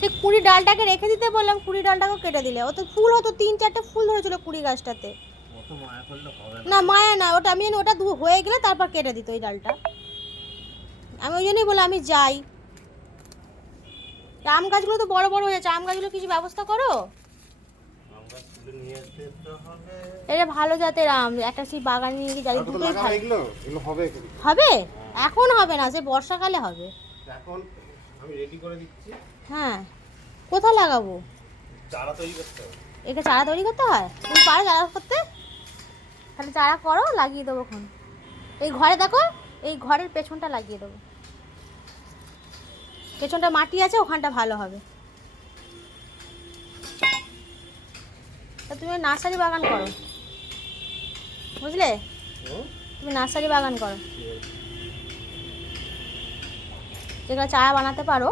সেই কুড়ি ডালটাকে রেখে দিতে বললাম কুড়ি ডালটাকেও কেটে দিলে। ও তো ফুল হতো তিন চারটে ফুল ধরেছিল কুড়ি গাছটাতে। না। না মায়া না ওটা আমি জানি ওটা দু হয়ে গেলে তারপর কেটে দিত ওই ডালটা। আমি ওই জন্যই বলে আমি যাই। আম গাছগুলো তো বড় বড় হয়ে যাচ্ছে আম গাছগুলো কিছু ব্যবস্থা করো? এটা ভালো জাতের আম একটা সেই বাগানে নিয়ে গিয়ে যাই দুটোই হবে? এখন হবে না সে বর্ষাকালে হবে। এখন আমি রেডি করে দিচ্ছি। হ্যাঁ। কোথায় লাগাবো? চারা তৈরি করতে হবে। একে চারা তৈরি করতে হয়? তুমি পারো চারা করতে? তাহলে চারা করো লাগিয়ে দেবো এখন। এই ঘরে দেখো এই ঘরের পেছনটা লাগিয়ে দেবো। পেছনটা মাটি আছে ওখানটা ভালো হবে। তা তুমি নার্সারি বাগান করো। বুঝলে? তুমি নার্সারি বাগান করো। যেগুলো চারা বানাতে পারো।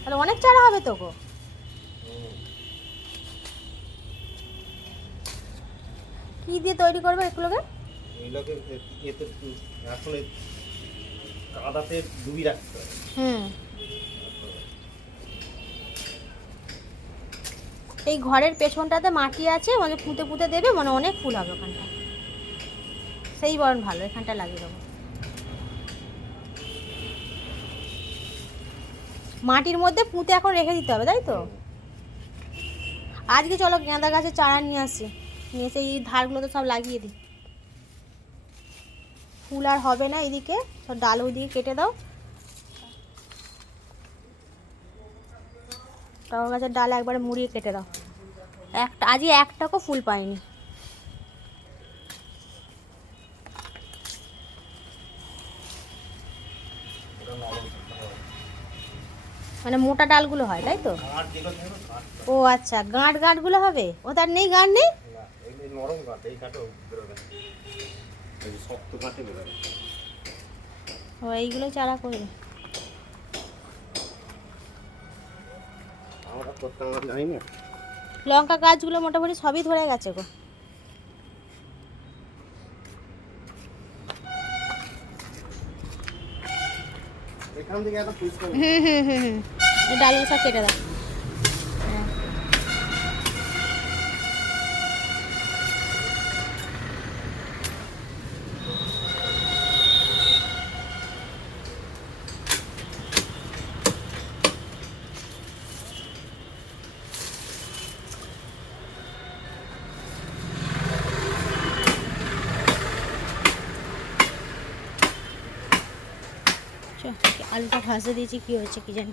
তাহলে অনেক চারা হবে তো গো। কি দিয়ে তৈরি করবে এগুলোকে? এগুলোকে এতে এই কাদাতে ডুবি রাখতে হবে। হুম। এই ঘরের পেছনটাতে মাটি আছে মানে পুঁতে পুঁতে দেবে মানে অনেক ফুল হবে ওখানটা সেই বরণ ভালো এখানটা লাগিয়ে দেবো। মাটির মধ্যে পুঁতে এখন রেখে দিতে হবে, তাই তো? আজকে চলো গাঁদা গাছের চারা নিয়ে আসি। নিয়ে এসে এই ধারগুলোতে সব লাগিয়ে দিই। ফুল আর হবে না এদিকে, সব ডাল ওইদিকে কেটে দাও। টগর গাছের ডাল একবারে মুড়িয়ে কেটে দাও। একটা আজই একটাকও ফুল পাইনি ওটা নরম করতে হবে মানে মোটা ডালগুলো হয় তাই তো? ও আচ্ছা গাঁট গাঁটগুলো হবে? ও তার নেই গাঁট নেই? ও এইগুলো চারা না লঙ্কা গাছগুলো মোটামুটি সবই ধরে গেছে গো। করে হুম হুম হুম হুম। ডালগুলো সব কেটে দাও হ্যাঁ। চ, আলুটা ভাজতে দিয়েছি কি হয়েছে কি জানি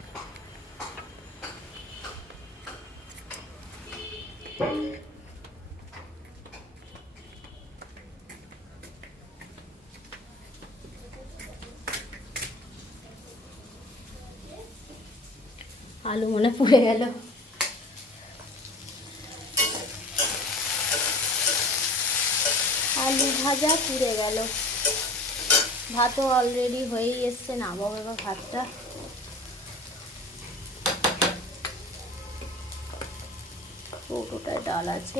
আলু মনে পুড়ে গেল। আলু ভাজা পুড়ে গেল। ভাতও অলরেডি হয়েই এসছে, নামাবো এবার ভাতটা। কৌটোটায় ডাল আছে।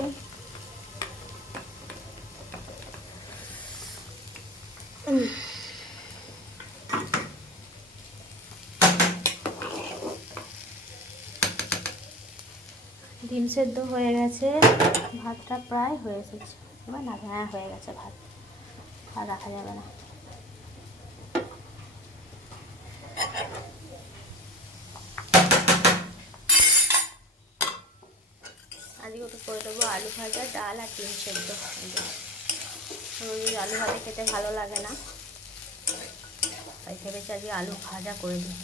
ডিম সেদ্ধ হয়ে গেছে, ভাতটা প্রায় হয়ে এসেছে। এবার না হ্যাঁ হয়ে গেছে ভাত। আর রাখা যাবে না আজকে ওটা করে দেবো আলু ভাজা, ডাল আর তিন সেদ্ধ। আলু ভাজা খেতে ভালো লাগে না। তাই ভেবেছি আজকে আলু ভাজা করে দিই।